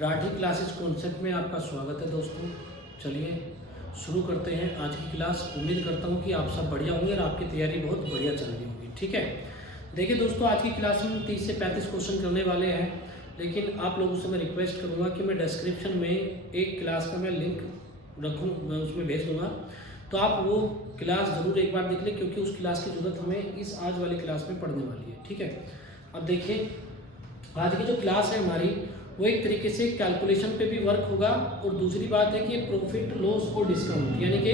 Rathi classes concept में आपका स्वागत है दोस्तों। चलिए शुरू करते हैं आज की क्लास। उम्मीद करता हूँ कि आप सब बढ़िया होंगे और आपकी तैयारी बहुत बढ़िया चल रही होगी। ठीक है, देखिए दोस्तों, आज की क्लास में 30 से 35 क्वेश्चन करने वाले हैं, लेकिन आप लोगों से मैं रिक्वेस्ट करूँगा कि मैं डिस्क्रिप्शन में एक क्लास का मैं लिंक रखूँ, मैं उसमें भेज दूँगा, तो आप वो क्लास ज़रूर एक बार देख लें, क्योंकि उस क्लास की ज़रूरत हमें इस आज वाली क्लास में पढ़ने वाली है। ठीक है, अब देखिए आज की जो क्लास है हमारी, वो एक तरीके से कैलकुलेशन पे भी वर्क होगा, और दूसरी बात है कि प्रॉफिट लॉस और डिस्काउंट, यानी कि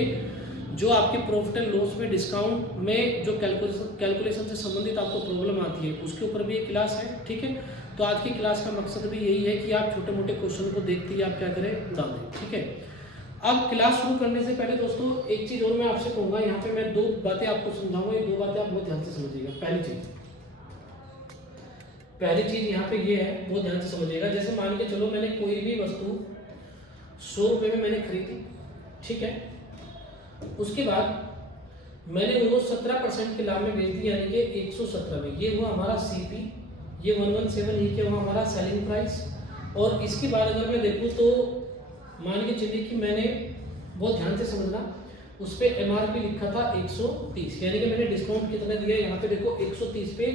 जो आपके प्रॉफिट एंड लॉस में डिस्काउंट में जो कैलकुलेशन से संबंधित आपको प्रॉब्लम आती है, उसके ऊपर भी एक क्लास है। ठीक है, तो आज की क्लास का मकसद भी यही है कि आप छोटे मोटे क्वेश्चन को देखते ही आप क्या करें, डाल दें। ठीक है, अब क्लास शुरू करने से पहले दोस्तों एक चीज़ और मैं आपसे कहूँगा, यहाँ पे मैं दो बातें आपको समझाऊंगा, ये दो बातें आप बहुत ध्यान से समझिएगा। पहली चीज यहाँ पे ये है, बहुत ध्यान से समझिएगा। जैसे मान के चलो मैंने कोई भी वस्तु 100 रुपये में मैंने खरीदी, ठीक है, उसके बाद मैंने उनको 17% के लाभ में बेच दी, यानी कि 117 में। ये हुआ हमारा सीपी, ये 117, ये क्या हुआ हमारा सेलिंग प्राइस। और इसके बाद अगर मैं देखूँ तो मान के चलिए कि मैंने, बहुत ध्यान से समझना, उस पर एमआरपी लिखा था 130, यानी कि मैंने डिस्काउंट कितना दिया, यहाँ पे देखो 130 पे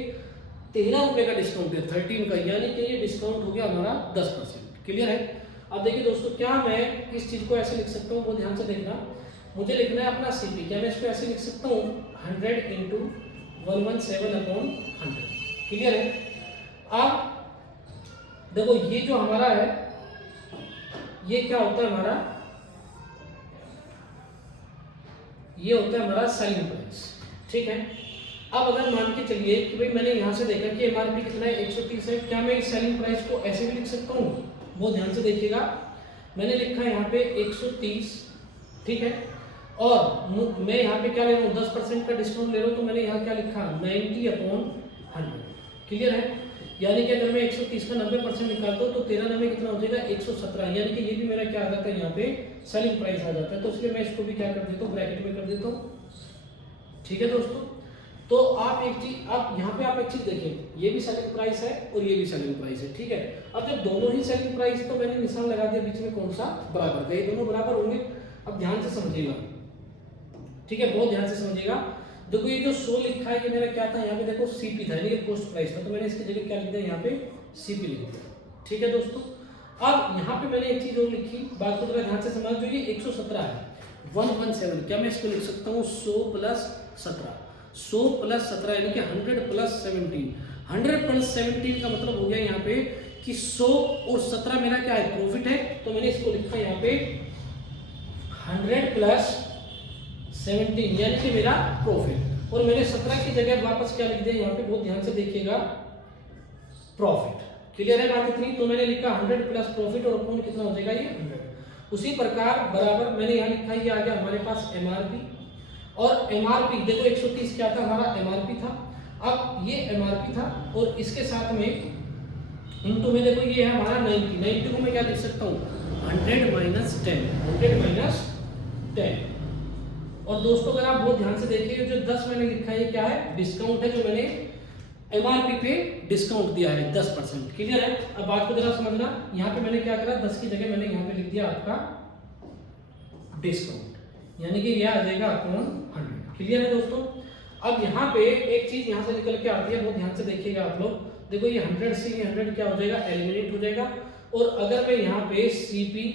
13 रुपये का डिस्काउंट है, 13 का, यानी कि ये डिस्काउंट हो गया हमारा 10%। क्लियर है? अब देखिए दोस्तों, क्या मैं इस चीज को ऐसे लिख सकता हूँ, बहुत ध्यान से देखना, मुझे लिखना है अपना सीपी, क्या मैं इसको ऐसे लिख सकता हूँ 100 इंटू 117/100। क्लियर है? अब देखो ये जो हमारा है, ये क्या होता है हमारा, ये होता है हमारा सेलिंग प्राइस। ठीक है, अब अगर मान के चलिए कि भाई मैंने यहाँ से देखा कि एमआरपी कितना है, 130 है, क्या मैं इस सेलिंग प्राइस को ऐसे भी लिख सकता हूँ? बहुत ध्यान से देखिएगा, मैंने लिखा है यहाँ पे 130, ठीक है, और मैं यहाँ पे क्या ले रहा हूँ, 10% का डिस्काउंट ले रहा हूँ, तो मैंने यहाँ क्या लिखा, 90/100। क्लियर है? यानी कि अगर मैं 130 का 90% निकालता हूँ तो 13 में कितना हो जाएगा, 117, यानी कि ये भी मेरा क्या आ जाता है, यहाँ पे सेलिंग प्राइस आ जाता है। तो इसलिए मैं इसको भी क्या कर देता हूँ, ब्रैकेट में कर देता हूँ। ठीक है दोस्तों, तो आप एक चीज, आप यहाँ पे आप एक चीज देखिए, ये भी सेलिंग प्राइस है और ये भी सेलिंग प्राइस है। ठीक है, अब जब दोनों ही सेलिंग प्राइस, तो मैंने निशान लगा दिया बीच में कौन सा, बराबर का, ये दोनों बराबर होंगे। अब ध्यान से समझिएगा, ठीक है, बहुत ध्यान से समझिएगा। देखो ये जो 100 लिखा है, ये मेरा क्या था, यहाँ पे देखो सीपी था, यानी कि कॉस्ट प्राइस था, तो मैंने इसकी जगह क्या लिख दिया, यहाँ पे सीपी लिख दिया। ठीक है दोस्तों, अब यहाँ पे मैंने एक चीज और लिखी, बात को थोड़ा ध्यान से समझ, जो ये 117 है, 117, क्या मैं इसको लिख सकता हूँ 100 + 17, 100 + 17 यानी कि 100 + 17। 100 + 17 का मतलब हो गया यहाँ पे कि 100 और 17 मेरा क्या है, प्रॉफिट है, तो मैंने इसको लिखा यहाँ पे 100 + 17 यानी कि मेरा प्रॉफिट, और मैंने 17 की जगह वापस क्या लिख दिया यहाँ पे, बहुत ध्यान से देखिएगा, प्रॉफिट। क्लियर है बात इतनी? तो मैंने लिखा 100 + प्रॉफिट, और अपॉन कितना हो जाएगा, ये 100। उसी प्रकार बराबर मैंने यहाँ लिखा, ये आ गया हमारे पास एमआरपी, और एमआरपी देखो 130 क्या था हमारा, एमआरपी था। अब ये एमआरपी था, और इसके साथ में इनटू में देखो ये है हमारा 90 को मैं क्या लिख सकता हूँ, 100 - 10, 100 - 10। और दोस्तों अगर आप बहुत ध्यान से देखिए, जो 10 मैंने लिखा है, ये क्या है, डिस्काउंट है, जो मैंने एमआरपी पे डिस्काउंट दिया है 10%। क्लियर है? अब बात को जरा समझना, यहाँ पे मैंने क्या करा, 10 की जगह मैंने यहाँ पे लिख दिया आपका डिस्काउंट, यानी कि यह आ जाएगा अपॉन 100। क्लियर है दोस्तों? अब यहाँ पे एक चीज यहाँ से निकल के आती है, बहुत ध्यान से देखिएगा आप लोग, देखो ये 100 से ये 100 क्या हो जाएगा, एलिमिनेट हो जाएगा। और अगर मैं यहाँ पे सीपी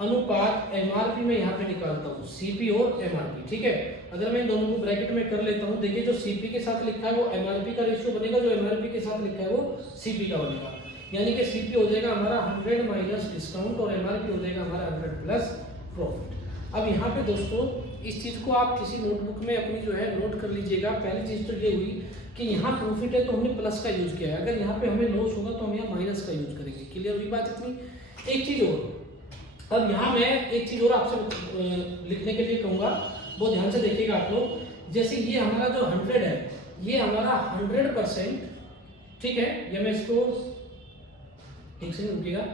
अनुपात एमआरपी में यहाँ पे निकालता हूँ, सीपी और एमआरपी, ठीक है, अगर मैं इन दोनों को ब्रैकेट में कर लेता हूँ, देखिए जो सीपी के साथ लिखा है वो एमआरपी का रेशियो बनेगा, जो एमआरपी के साथ लिखा है वो सीपी का बनेगा, यानी कि सीपी हो जाएगा हमारा 100 - डिस्काउंट, और एमआरपी हो जाएगा हमारा 100 + प्रॉफिट। अब यहाँ पे दोस्तों इस चीज को आप किसी नोटबुक में अपनी जो है नोट कर लीजिएगा। पहली चीज तो ये हुई कि यहाँ प्रॉफिट है तो हमने प्लस का यूज किया है, अगर यहाँ पे हमें लॉस होगा तो हम यहाँ माइनस का यूज करेंगे। क्लियर हुई बात इतनी? एक चीज और, अब यहाँ मैं एक चीज और आपसे लिखने के लिए कहूंगा, बहुत ध्यान से देखिएगा आप लोग। जैसे ये हमारा जो 100 है, ये हमारा 100%, ठीक है, या मैं इसको एक सेकंड रुकिएगा,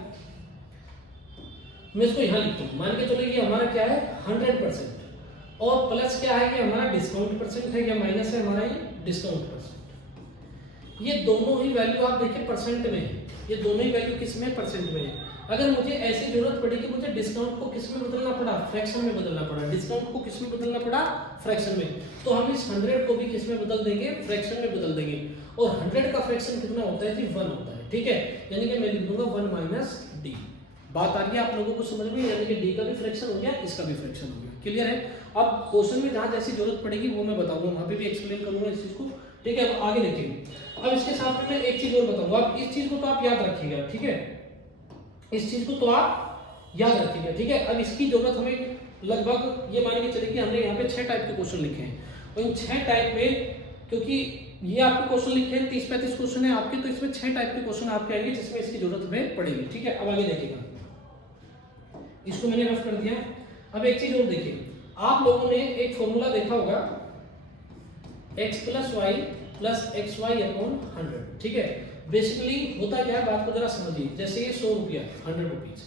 मैं इसको यहाँ लिखता हूँ, मान के चलो ये हमारा क्या है 100%, और प्लस क्या है, ये हमारा डिस्काउंट परसेंट है, या माइनस है हमारा ये डिस्काउंट परसेंट। ये दोनों ही वैल्यू आप देखिए परसेंट में है, ये दोनों ही वैल्यू किस में, परसेंट में है। अगर मुझे ऐसी जरूरत पड़ी कि मुझे डिस्काउंट को किस में बदलना पड़ा, फ्रैक्शन में बदलना पड़ा, डिस्काउंट को किस में बदलना पड़ा, फ्रैक्शन में, तो हम इस 100 को भी किस में बदल देंगे, फ्रैक्शन में बदल देंगे। और 100 का फ्रैक्शन कितना होता है जी, 1 होता है, ठीक है। यानी कि मैं लिख दूंगा 1 माइनस डी। बात आ रही है आप लोगों को समझ में, यानी कि डी का भी फ्रैक्शन हो गया, इसका भी फ्रैक्शन हो गया, क्लियर है। अब क्वेश्चन में जहां जैसी जरूरत पड़ेगी वो मैं बताऊंगा, वहां पे भी एक्सप्लेन करूंगा इस चीज को, ठीक है। अब आगे देखिए, अब इसके साथ में मैं एक चीज और बताऊंगा, अब इस चीज को तो आप याद रखिएगा, ठीक है, इस चीज को तो आप याद रखिएगा, ठीक है। अब इसकी जरूरत हमें लगभग ये मान के चलिए कि हमने यहाँ पे 6 टाइप के क्वेश्चन लिखे हैं, और इन 6 टाइप में, क्योंकि ये आपके क्वेश्चन लिखे हैं 30-35 क्वेश्चन है आपके, तो इसमें 6 टाइप के क्वेश्चन आपके आएंगे जिसमें इसकी जरूरत हमें पड़ेगी, ठीक है। अब आगे देखिएगा, इसको मैंने रफ कर दिया। अब एक चीज और देखिए, आप लोगों ने एक फॉर्मूला देखा होगा, x + y + xy अपॉन 100, ठीक है। बेसिकली होता क्या है, बात को जरा समझिए। जैसे ये 100 रुपया, 100 रुपीज,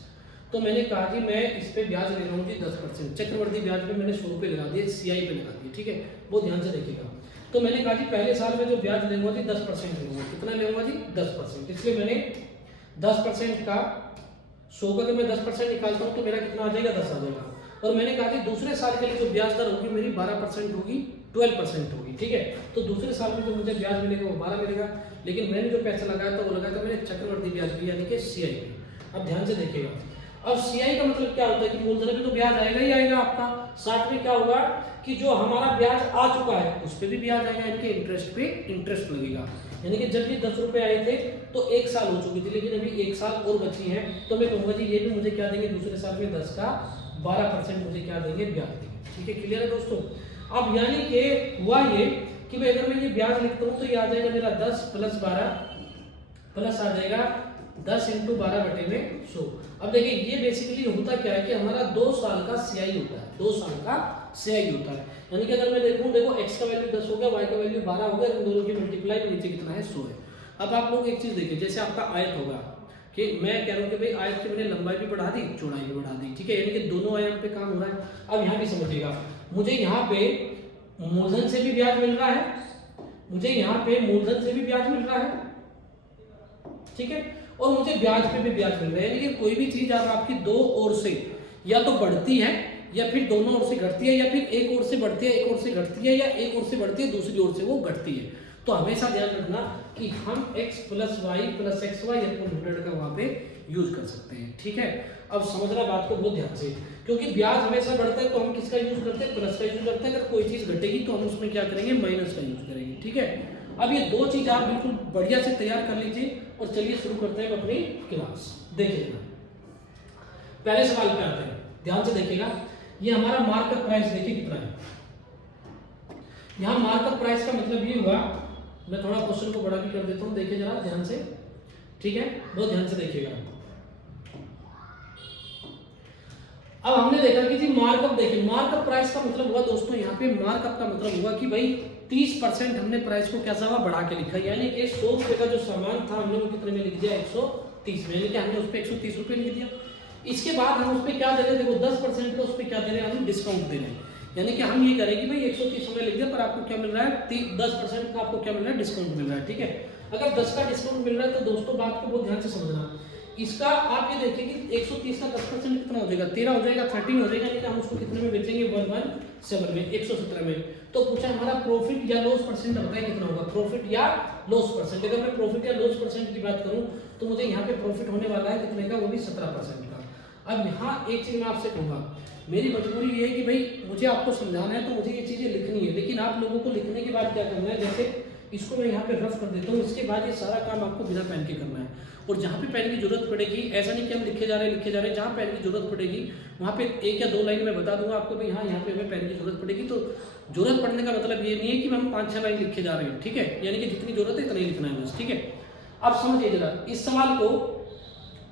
तो मैंने कहा कि मैं इस पे ब्याज ले रहा हूँ जी 10%, चक्रवर्ती ब्याज पे मैंने 100 रुपये लगा दिए, CI पे लगा दिए, ठीक है, बहुत ध्यान से देखिएगा। तो मैंने कहा जी पहले साल में जो ब्याज लेंगे जी 10% लेंगे, कितना लेंगे जी 10%, इसलिए मैंने 10% का 100 का अगर मैं 10% निकालता हूँ तो मेरा कितना आ जाएगा, 10 आ जाएगा। और मैंने कहा कि दूसरे साल के लिए जो ब्याज दर होगी मेरी 12% होगी, 12% होगी, ठीक है। तो दूसरे साल में जो मुझे ब्याज मिलेगा वो 12 मिलेगा, लेकिन मैंने जो पैसा लगाया था वो लगाया था मैंने चक्रवर्ती ब्याज पे, यानी कि CI पे। अब ध्यान से देखिएगा, अब CI का मतलब क्या होता है कि मूलधन में तो ब्याज आएगा ही आएगा आपका, साथ में क्या होगा कि जो हमारा ब्याज आ चुका है उस पर भी ब्याज आएगा, यानी कि इंटरेस्ट पे इंटरेस्ट लगेगा। यानी कि जब ये 10 रुपए आए थे तो 1 साल हो चुकी थी, लेकिन अभी 1 साल और बची है, तो मैं कहूँगा जी ये भी मुझे क्या देंगे, दूसरे साल में 10 का 12% मुझे क्या देंगे, ब्याज देंगे, ठीक है, क्लियर है दोस्तों। अब यानी कि हुआ ये कि भाई अगर मैं ये ब्याज लिखता हूँ तो ये आ जाएगा मेरा 10 + 12 प्लस आ जाएगा 10 × 12/100। अब देखिए ये बेसिकली होता क्या है कि हमारा 2 साल का CI होता है, 2 साल का CI होता है। यानी कि अगर मैं देखूं, देखो x का वैल्यू 10 हो गया, y का वैल्यू 12 हो गया, इन दोनों की मल्टीप्लाई नीचे कितना है, 100 है। अब आप लोग एक चीज देखिए, जैसे आपका आयत होगा कि मैं कह रहा हूं कि भाई आयत की मैंने लंबाई भी बढ़ा दी, चौड़ाई भी बढ़ा दी, ठीक है, यानी कि दोनों आयाम पे काम हो रहा है। अब यहाँ भी समझिएगा, मुझे यहाँ पे मूलधन से भी ब्याज मिल रहा है, मुझे यहाँ पे मूलधन से भी ब्याज मिल रहा है, ठीक है, और मुझे ब्याज पे भी ब्याज मिल रहा है। यानी कि कोई भी चीज आप आपकी दो ओर से या तो बढ़ती है या फिर दोनों ओर से घटती है, या फिर एक ओर से बढ़ती है एक ओर से घटती है, या एक ओर से बढ़ती है दूसरी ओर से वो घटती है, तो हमेशा ध्यान रखना कि हम x + y + xy अपॉन 100 का वहां पे यूज कर सकते हैं, ठीक है। अब समझना बात को बहुत ध्यान से, क्योंकि ब्याज हमेशा बढ़ता है तो हम किसका यूज करते हैं, प्लस का यूज करते हैं। अगर कोई चीज घटेगी तो हम उसमें क्या करेंगे, माइनस का यूज करेंगे, ठीक है। अब ये दो चीज आप बिल्कुल बढ़िया से तैयार कर लीजिए और चलिए शुरू करते हैं अपनी क्लास। देखिएगा पहले सवाल पे आते हैं, ध्यान से देखिएगा। ये हमारा मार्केट प्राइस देखिए कितना है। यहाँ मार्केट प्राइस का मतलब ये हुआ, मैं थोड़ा क्वेश्चन को बड़ा भी कर देता हूँ, देखिए जरा ध्यान से, ठीक है, बहुत ध्यान से देखिएगा। अब हमने देखा कि जी मार्कअप, देखिए मार्कअप प्राइस का मतलब हुआ दोस्तों, यहाँ पे मार्कअप का मतलब हुआ कि भाई 30% हमने प्राइस को कैसा हुआ, बढ़ा के लिखा, यानी कि 100 रुपए का जो सामान था हमने वो कितने में लिख दिया, 130 में, यानी कि हमने उस पर 130 रुपए लिख दिया। इसके बाद हम उस पर क्या दे रहे हैं, देखो 10% का उस पर क्या दे रहे हैं, हम डिस्काउंट दे रहे हैं। यानी कि हम ये करेंगे भाई 130 हमने लिख दिया, पर आपको क्या मिल रहा है, 10% का आपको क्या मिल रहा है, डिस्काउंट मिल रहा है, ठीक है। अगर 10 का डिस्काउंट मिल रहा है तो दोस्तों बात को बहुत ध्यान से समझना, इसका आप ये देखिए कि 130 का 10% कितना हो जाएगा, 13 हो जाएगा, 13 हो जाएगा, यानी कि हम उसको कितने में बेचेंगे, 117 में, 117 में। तो पूछा हमारा प्रॉफिट या लॉस परसेंट बताइए कितना होगा, प्रॉफिट या लॉस परसेंट। अगर मैं प्रॉफिट या लॉस परसेंट की बात करूं तो मुझे यहाँ पे प्रॉफिट होने वाला है कितने का, वो भी 17% का। अब यहाँ एक चीज मैं आपसे कहूंगा, मेरी मजबूरी ये है कि भाई मुझे आपको समझाना है तो मुझे ये चीजें लिखनी है, लेकिन आप लोगों को लिखने के बाद क्या करना है, जैसे इसको मैं यहाँ पे रफ कर देता हूँ, इसके बाद ये सारा काम आपको बिना पेन के करना है। और जहाँ पे पेन की जरूरत पड़ेगी, ऐसा नहीं कि हम लिखे जा रहे हैं, जहाँ पेन की जरूरत पड़ेगी वहाँ पे 1 या 2 लाइन में बता दूंगा आपको भाई हाँ यहाँ पे हमें पेन की जरूरत पड़ेगी। तो जरूरत पड़ने का मतलब ये नहीं है कि हम 5-6 लाइन लिखे जा रहे हैं, ठीक है, यानी कि जितनी जरूरत है इतना ही लिखना है बस, ठीक है। अब समझिए जरा इस सवाल को,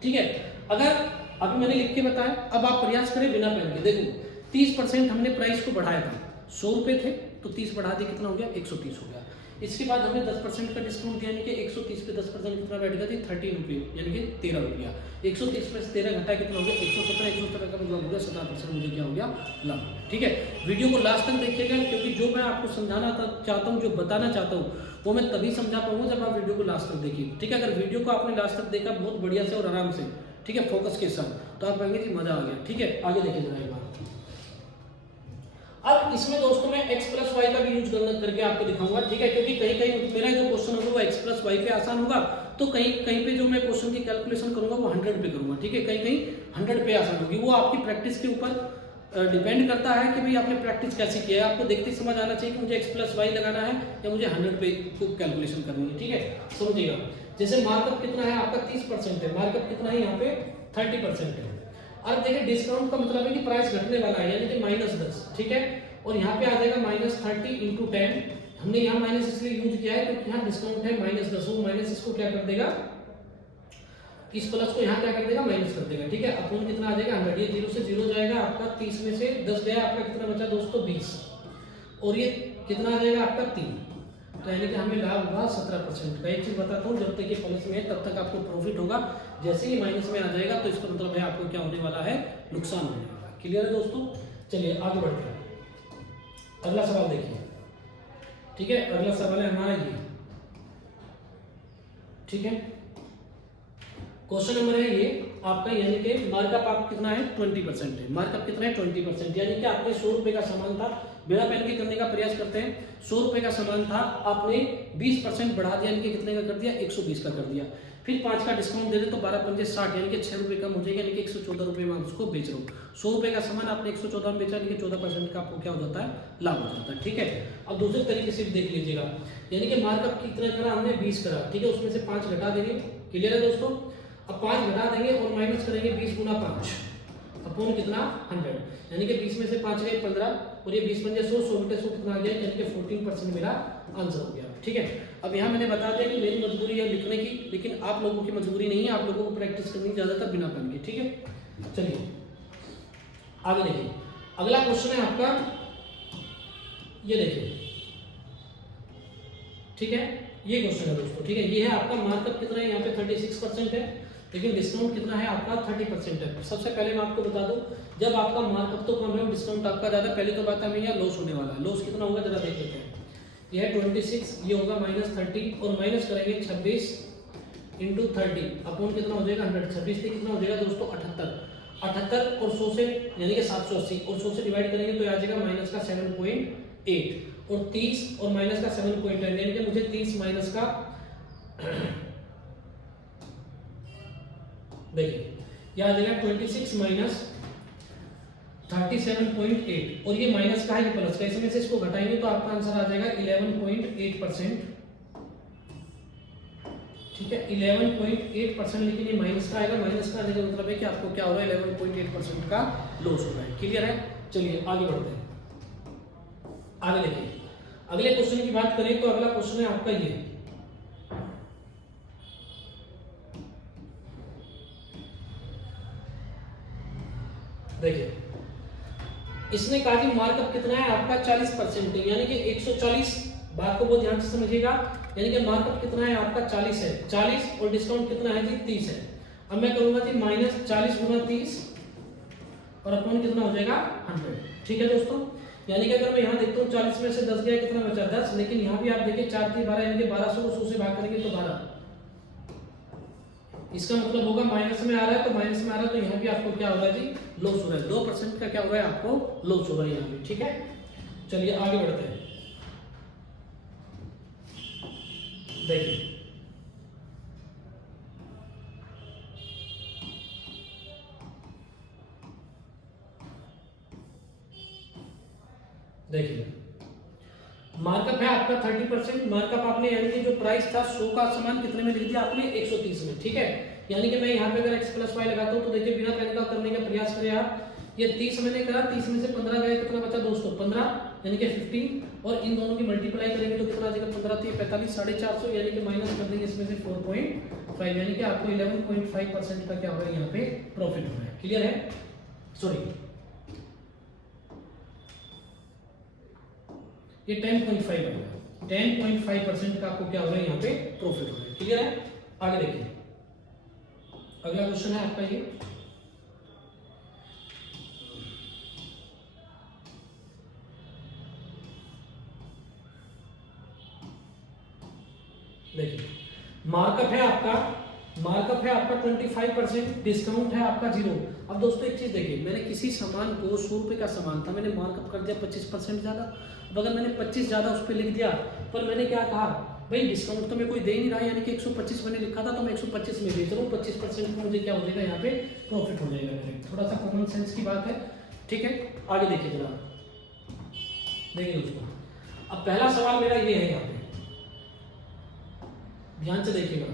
ठीक है। अगर अभी मैंने लिख के बताया, अब आप प्रयास करें बिना पेन के। देखो 30% हमने प्राइस को बढ़ाया था, 100 रुपए थे तो 30 बढ़ा दिए, कितना हो गया, 130 हो गया। इसके बाद हमने 10% का डिस्काउंट दिया, यानी कि 130 पे 10% कितना बैठ गया, 13 रुपये, यानी कि 13 रुपया। 130 में से 13 घटा कितना हो गया, 117। 117 का मतलब हो गया 17%, मुझे क्या हो गया, लाभ, ठीक है। वीडियो को लास्ट तक देखिएगा, क्योंकि जो मैं आपको समझाना चाहता हूँ, जो बताना चाहता हूँ वो मैं तभी समझा पाऊंगा जब आप वीडियो को लास्ट तक देखिए, ठीक है। अगर वीडियो को आपने लास्ट तक देखा बहुत बढ़िया से और आराम से, ठीक है, फोकस के साथ, तो आप कहेंगे जी मजा आ गया। ठीक है, आगे देखिए जरा एक बार। अब इसमें दोस्तों मैं x प्लस वाई का भी यूज करके आपको दिखाऊंगा। ठीक है, क्योंकि कहीं कहीं मेरा जो क्वेश्चन होगा वो x प्लस वाई पे आसान होगा, तो कहीं कहीं पे जो मैं क्वेश्चन की कैलकुलेशन करूंगा वो 100 पे करूंगा। ठीक है, कहीं कहीं 100 पे आसान होगी, वो आपकी प्रैक्टिस के ऊपर डिपेंड करता है कि भाई आपने प्रैक्टिस कैसे किया है। आपको देखते ही समझ आना चाहिए कि मुझे x प्लस वाई लगाना है या मुझे 100 पे कैलकुलेशन करनी है। ठीक है, समझिएगा। जैसे मार्कअप कितना है आपका 30% है, मार्कअप कितना है यहाँ पे 30% है। अब देखिए डिस्काउंट का मतलब है कि प्राइस घटने वाला है, यानी कि -10। ठीक है, और यहाँ पे आ जाएगा -30 × 10। हमने यहाँ माइनस इसलिए यूज किया है क्योंकि यहाँ डिस्काउंट है -10, वो माइनस इसको क्या कर देगा, इस प्लस को यहाँ क्या कर देगा, माइनस कर देगा। ठीक है, अपॉन कितना आ जाएगा 100, ये 0 से 0 जाएगा आपका, 30 में से 10 गया, आपका कितना बचा दोस्तों 20, और ये कितना आ जाएगा आपका 3, तो यानी कि हमें लाभ हुआ 17% का। एक चीज बताता हूँ, जब तक ये प्लस में है तब तक आपको प्रॉफिट होगा, जैसे ही माइनस में आ जाएगा तो इसका मतलब है आपको क्या होने वाला है, नुकसान होने वाला है। क्लियर है दोस्तों, चलिए आगे बढ़ते हैं। अगला सवाल देखिए। ठीक है, अगला सवाल है हमारा ये। ठीक है, क्वेश्चन नंबर है ये आपका, यानी कि मार्कअप आप कितना है 20% है। मार्कअप कितना है 20%, यानी कि आपने 100 रुपए का सामान था, बिना पेन के करने का प्रयास करते हैं, 100 रुपए का सामान था, आपने 20% बढ़ा दिया, यानी कि कितने का कर दिया, 120 का कर दिया। फिर 5 का डिस्काउंट दे दे तो 12 पंजे 60, यानी कि 6 रुपए कम हो जाएगा, यानी कि 114 रुपए में उसको बेच रहा हूँ। 100 रुपए का सामान आपने 114 में बेचा, यानी कि 14% का आपको क्या हो जाता है, लाभ हो जाता है। ठीक है, अब दूसरे तरीके से देख लीजिएगा, यानी कि मार्कअप कितना करा हमने 20 करा। ठीक है, उसमें से 5 घटा देंगे। क्लियर है दोस्तों, अब 5 घटा देंगे और माइनस करेंगे 20 × 5 अपॉन कितना 100, यानी कि 20 में से 5 गए 15, और ये 20 पंजे 100, 100 बटे 100 कितना आ गया, यानी कि 14% मेरा आंसर हो गया। ठीक है, अब यहाँ मैंने बता दिया कि मेरी मजबूरी है लिखने की, लेकिन आप लोगों की मजबूरी नहीं है, आप लोगों को प्रैक्टिस करनी ज़्यादातर बिना पेन के। ठीक है, चलिए आगे देखिए। अगला क्वेश्चन है आपका, ये देखिए। ठीक है, ये क्वेश्चन है दोस्तों। ठीक है, ये है आपका मार्कअप कितना है, यहाँ पे 36% है, लेकिन डिस्काउंट कितना है आपका 30% है। सबसे पहले मैं आपको बता दूं, जब आपका मार्कअप तो कम है, डिस्काउंट आपका ज़्यादा, पहले तो बात हमें यहाँ लॉस होने वाला है। लॉस कितना होगा जरा देख लेते हैं। ये है 26, ये होगा -30, और माइनस करेंगे 26 × 30 अपॉन कितना हो जाएगा 100। 26 से कितना हो जाएगा दोस्तों 78 और 100 से यानी कि 780, और 100 से डिवाइड करेंगे तो आ जाएगा माइनस का 7.8, और 30 और माइनस का 7.8, यानी कि मुझे 30 माइनस का देखिए यह आ जाएगा 26 माइनस 37.8, और ये माइनस का है, ये प्लस का, इसमें से इसको घटाएंगे तो आपका आंसर आ जाएगा 11.8%। ठीक है, 11.8%, लेकिन ये माइनस का आएगा। माइनस का आने का मतलब है कि आपको क्या हो रहा है, 11.8% का लॉस हो रहा है। क्लियर है, चलिए आगे बढ़ते हैं। आगे देखिए, अगले क्वेश्चन की बात करें तो अगला क्वेश्चन है आपका ये। देखिए, इसने कहा कि मार्कअप कितना है आपका 40% है, यानी कि 140, बात को बहुत ध्यान से समझिएगा, यानी कि मार्कअप कितना है आपका 40 है, 40 और डिस्काउंट कितना है जी 30 है। अब मैं करूंगा जी -40 × 30 और अपॉन कितना हो जाएगा 100। ठीक है दोस्तों, यानी कि अगर मैं यहाँ देखता हूँ 40 में से 10 गया, कितना बचा 10, लेकिन यहाँ भी आप देखिए 4 × 12, यानी कि 1200 को 100 से भाग करेंगे तो 12, इसका मतलब होगा माइनस में आ रहा है, तो माइनस में आ रहा है, तो यहाँ भी आपको क्या हो रहा है जी, लॉस हो रहा है। 2% का क्या हो रहा है आपको, लॉस हो रहा है यहाँ भी। ठीक है, चलिए आगे बढ़ते हैं। देखिए, देखिए मार्कअप है आपका 30%। मार्कअप आपने यानी कि जो प्राइस था 100 का सामान कितने में लिख दिया आपने, 130 में। ठीक है, यानी कि मैं यहाँ पे अगर x + y लगाता हूँ तो देखिए बिना पेन का करने का प्रयास करें आप। ये 30 मैंने करा, 30 में से 15 गए, कितना बचा दोस्तों 15, यानी कि 15, और इन दोनों की मल्टीप्लाई करेंगे तो कितना आ जाएगा, 15 × 45, 450, यानी कि माइनस कर देंगे इसमें से 4.5, यानी कि आपको 11.5% का क्या हो रहा है यहाँ पे प्रॉफिट हो रहा है। क्लियर है, सॉरी ये 10.5 आएगा, 10.5% का आपको क्या हो रहा है यहाँ पे प्रॉफिट हो रहा है। क्लियर है, आगे देखिए। अगला क्वेश्चन है आपका ये। देखिए, मार्कअप है आपका मार्कअप है आपका 25%, डिस्काउंट है आपका 0। अब दोस्तों एक चीज देखिए, मैंने किसी सामान को 100 रुपये का सामान था, मैंने मार्कअप कर दिया 25% ज़्यादा। अब अगर मैंने 25 ज़्यादा उस पर लिख दिया, पर मैंने क्या कहा भाई डिस्काउंट तो मैं कोई दे नहीं रहा, यानी कि 125 मैंने लिखा था तो मैं 125 में बेच रहा हूँ, 25% को मुझे क्या हो जाएगा यहाँ पे प्रॉफिट हो जाएगा मेरे। थोड़ा सा कॉमन सेंस की बात है, ठीक है। आगे देखिए जरा, देखिए दोस्तों, अब पहला सवाल मेरा ये है, यहाँ पे ध्यान से देखिएगा।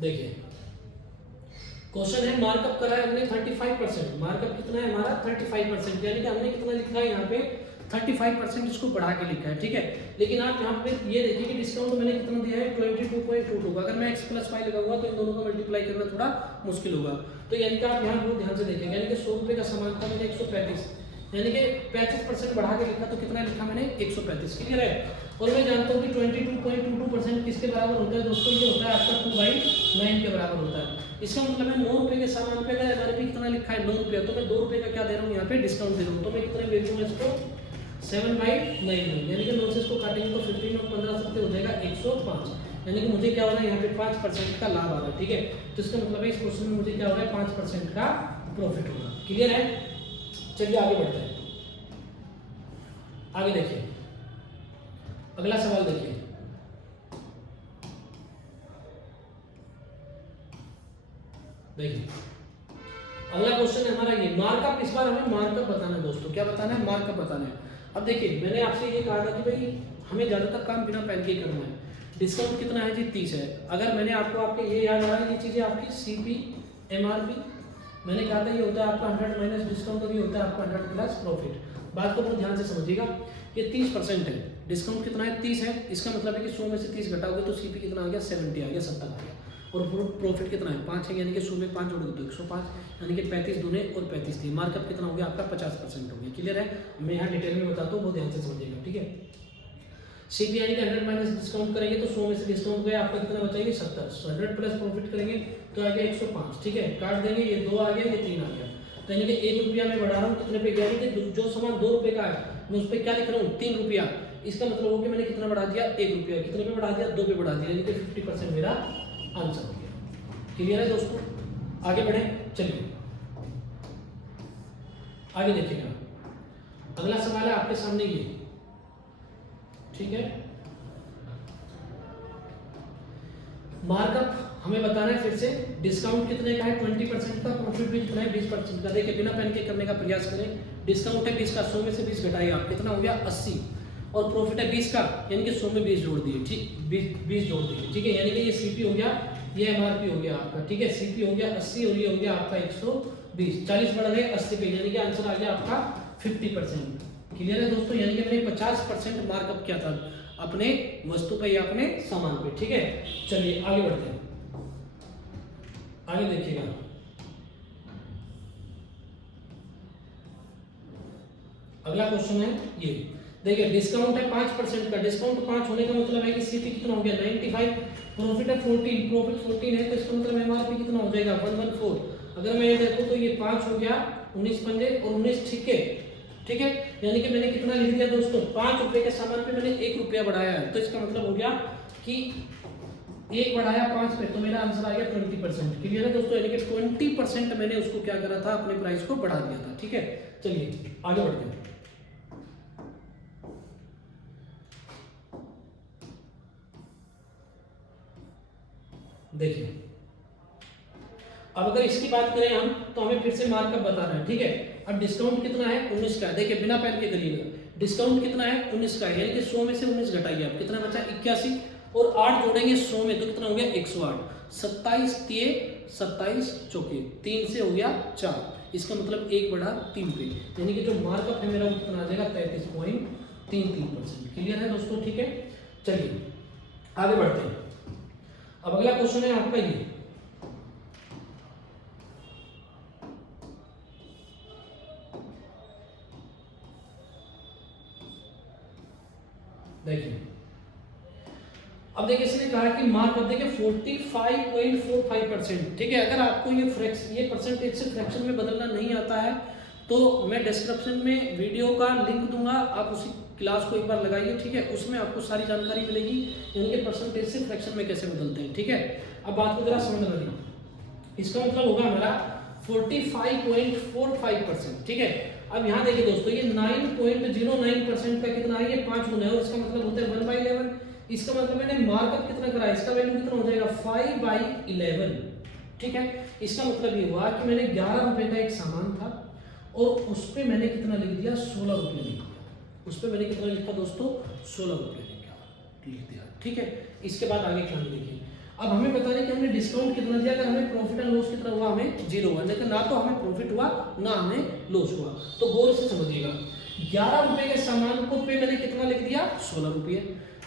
देखिए क्वेश्चन है, मार्कअप करा है हमने 35%, मार्कअप कितना है हमारा 35%, यानी कि हमने कितना लिखा है यहाँ पे 35% इसको बढ़ा के लिखा है, ठीक है। लेकिन आप यहाँ पे ये देखिए कि डिस्काउंट मैंने कितना दिया है 22.22, अगर मैं x + 5 लगाऊंगा तो इन दोनों को मल्टीप्लाई करना थोड़ा मुश्किल होगा। तो यानी कि आप यहाँ बहुत ध्यान से देखेंगे, यानी कि 100 रुपये का सामान था मैंने 135, यानी कि 35% बढ़ा के लिखा, तो कितना लिखा मैंने 135, क्लियर है। और मैं जानता हूँ कि 22.22% किसके बराबर होता है दोस्तों, ये होता है आपका 2/9 के बराबर होता है। इसका मतलब है 9 रुपये के सामान पे अगर एमआरपी कितना लिखा है 9 रुपये, तो मैं 2 रुपये का क्या दे रहा हूँ यहाँ पे डिस्काउंट दे रहा हूँ, तो मैं कितने बेचूंगा इसको 7/9, यानी कि 9 से इसको काटेंगे तो 15 और 15 से हो जाएगा 105, यानी कि मुझे क्या हो रहा है यहाँ पे 5% का लाभ आ रहा है, ठीक है। तो इसका मतलब है इस क्वेश्चन में मुझे क्या हो रहा है 5% का प्रॉफिट होगा, क्लियर है। चलिए आगे बढ़ते हैं, आगे देखिए अगला सवाल देखिए। देखिए अगला क्वेश्चन है हमारा ये, मार्कअप। इस बार हमें मार्कअप बताना है दोस्तों, क्या बताना है, मार्कअप बताना है। अब देखिए मैंने आपसे ये कहा था कि भाई हमें ज़्यादातर काम बिना पेन के करना है। डिस्काउंट कितना है जी 30 है। अगर मैंने आपको आपके ये याद आ रहा है, ये चीज़ें आपकी CP MRP मैंने कहा था ये होता है आपका 100 माइनस डिस्काउंट, और ये होता है आपका 100 प्लस प्रॉफिट। बात को बहुत ध्यान से समझिएगा, ये 30% है, डिस्काउंट कितना है 30 है, इसका मतलब है कि 100 में से 30 घटाओगे तो CP कितना आ गया 70 आ गया, 70 आ गया। और प्रॉफिट कितना है 5 है, यानी कि 100 में 5 जोड़ोगे तो 105, यानी कि 35 दूने और 35 थी। मार्कअप कितना हो गया आपका 50% हो गया, क्लियर है। मैं यहाँ डिटेल में बताता हूँ, बहुत ध्यान से समझिएगा, ठीक है। CP यानी कि 100 माइनस डिस्काउंट करेंगे तो 100 में से डिस्काउंट गया आपका कितना बचाएंगे 70, 100 प्लस प्रॉफिट करेंगे तो आ गया 105, ठीक है। काट देंगे, ये 2 आ गया, ये 3 आ गया, तो यानी कि 1 रुपया मैं बढ़ा रहा हूँ कितने पे, यानी कि जो सामान 2 रुपये का है मैं उस पर क्या लिख रहा हूँ 3 रुपया। इसका मतलब हो कि मैंने कितना बढ़ा दिया 1 रुपया, कितने पे बढ़ा दिया 2 पे बढ़ा दिया, यानी कि 50% मेरा आंसर हो गया, क्लियर है दोस्तों। आगे बढ़े, चलिए आगे देखिएगा। अगला सवाल है आपके सामने ये, ठीक है। मार्कअप हमें बताना है फिर से, डिस्काउंट कितने का है 20% का, प्रॉफिट भी कितना है 20% का। देखिए बिना पेन के करने का प्रयास करें। डिस्काउंट है 20 का, 100 में से 20 घटाइए आप, कितना हो गया 80, और प्रॉफिट है 20 का, यानी कि 100 में 20 जोड़ दिए, ठीक 20 जोड़ दिए, ठीक है। यानी कि ये CP हो गया, ये MRP हो गया आपका, ठीक है। CP हो गया 80 और ये हो गया आपका 120, 40 बढ़ गए 80 पे, यानी कि आंसर आ गया आपका 50%, क्लियर है दोस्तों। यानी कि मैंने 50% मार्कअप किया था अपने वस्तु पे या अपने सामान पे, ठीक है। चलिए आगे बढ़ते हैं, आगे देखिएगा। अगला क्वेश्चन है ये, देखिए डिस्काउंट है 5% का, डिस्काउंट 5 होने का मतलब है कि CP कितना हो गया 95, प्रॉफिट है 14, प्रॉफिट 14 है तो इसका मतलब MRP कितना हो जाएगा 114। अगर मैं ये देखूं तो ये 5 हो गया 19 पंजे और 19, ठीक है, ठीक है। यानी कि मैंने कितना लिख दिया दोस्तों 5 रुपए के सामान पे मैंने 1 रुपया बढ़ाया है, तो इसका मतलब हो गया कि 1 बढ़ाया 5 पे, तो मेरा आंसर आ गया 20%, क्लियर है दोस्तों। यानी कि 20% मैंने उसको क्या करा था, अपने प्राइस को बढ़ा दिया था, ठीक है। चलिए आगे बढ़ते हैं। देखिए अब अगर इसकी बात करें हम, तो हमें फिर से मार्कअप बताना है, ठीक है। अब डिस्काउंट कितना है 19 का, देखिए बिना पेन के करिएगा। डिस्काउंट कितना है 19 का, यानी कि 100 में से 19 घटाइए आप, कितना बचा 81, और 8 जोड़ेंगे 100 में तो कितना हो गया 108, 27 तिये 27 चौके 3 से हो गया 4, इसका मतलब 1 बढ़ा 3 पे, यानी कि जो मार्कअप है मेरा वो कितना आ जाएगा 33.33%, क्लियर है दोस्तों, ठीक है। चलिए आगे बढ़ते हैं। अब अगला क्वेश्चन है आपका ये, देखिए अब देखिए इसने कहा कि मार्कअप देखिए 45.45%, ठीक है। अगर आपको ये परसेंटेज से फ्रैक्शन में बदलना नहीं आता है तो मैं डिस्क्रिप्शन में वीडियो का लिंक दूंगा, आप उसी क्लास को एक बार लगाइए, ठीक है। उसमें आपको सारी जानकारी मिलेगी यानी कि परसेंटेज से फ्रैक्शन में कैसे बदलते हैं, ठीक है। अब बात को जरा समझ लगी, इसका मतलब होगा हमारा 45.45%, ठीक है। अब यहाँ देखिए दोस्तों, ये 9.09% का कितना है, ये 5 गुना है, और इसका मतलब होता है 1/11। इसका मतलब मैंने मार्कअप कितना करा, इसका वैल्यू कितना हो जाएगा 5/11, ठीक है। इसका मतलब ये हुआ कि मैंने 11 रुपए का एक सामान था और उस पर मैंने कितना लिख दिया, 16 रुपये लिख दिया। उस पर मैंने कितना लिखा दोस्तों, 16 रुपये लिख दिया, ठीक है। इसके बाद आगे क्या देखिए, अब हमें बता दें कि हमने डिस्काउंट कितना दिया, अगर हमें प्रॉफिट एंड लॉस कितना हुआ, हमें 0 हुआ, लेकिन ना तो हमें प्रॉफिट हुआ ना हमें लॉस हुआ। तो गौर से समझिएगा, 11 रुपए के सामान को पे मैंने कितना लिख दिया, 16 रुपये,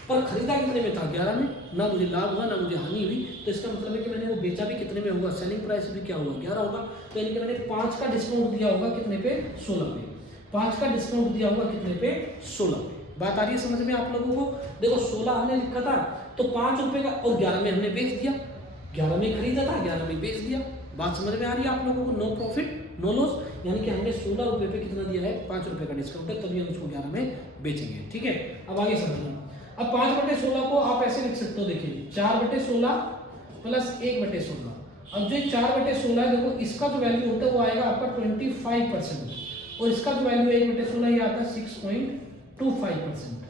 पर खरीदा कितने में था, 11 में, ना मुझे लाभ हुआ ना मुझे हानि हुई। तो इसका मतलब है कि मैंने वो बेचा भी कितने में होगा, सेलिंग प्राइस भी क्या होगा, 11 होगा। तो यानी कि मैंने 5 का डिस्काउंट दिया होगा कितने पे, 16 पे। 5 का डिस्काउंट दिया होगा कितने पे, 16 पे। बात आ रही है समझ में आप लोगों को। देखो 16 हमने लिखा था तो 5 रुपए का, और 11 में हमने बेच दिया, 11 में खरीदा था 11 में बेच दिया। बात समझ में आ रही है आप लोगों को, नो प्रॉफिट नो लॉस, यानी कि हमने 16 रुपए पे कितना दिया है, 5 रुपए का डिस्काउंट है, तभी हम उसको 11 में बेचेंगे, ठीक है। अब आगे समझना, अब 5/16 को आप ऐसे लिख सकते हो, देखिए 4/16 प्लस 1/16। अब जो 4/16 है देखो, इसका जो वैल्यू होता है वो आएगा आपका 25%, और इसका जो वैल्यू 1/16 ये आता है 6.25%।